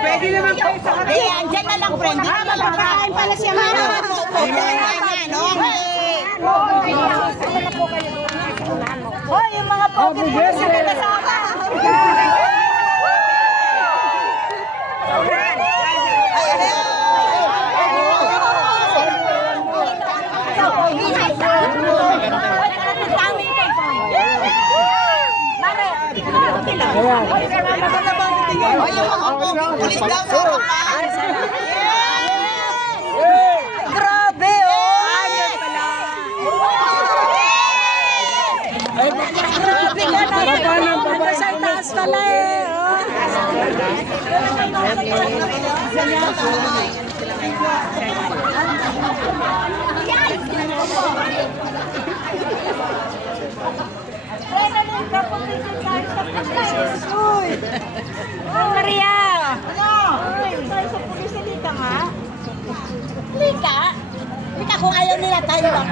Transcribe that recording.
Pwede naman kayo sa kanila. Andyan na lang, friend. Makakain pala siya, mama. Hoy, yung mga pogi po sa kalasaka. Pulis daw sa harapan. Grabe, oh! Grabe ka na. Nasa taas pala eh. Maria! Ano? Tayo sa pulis, halika nga. Halika? Halika kung ayaw nila tayo lang.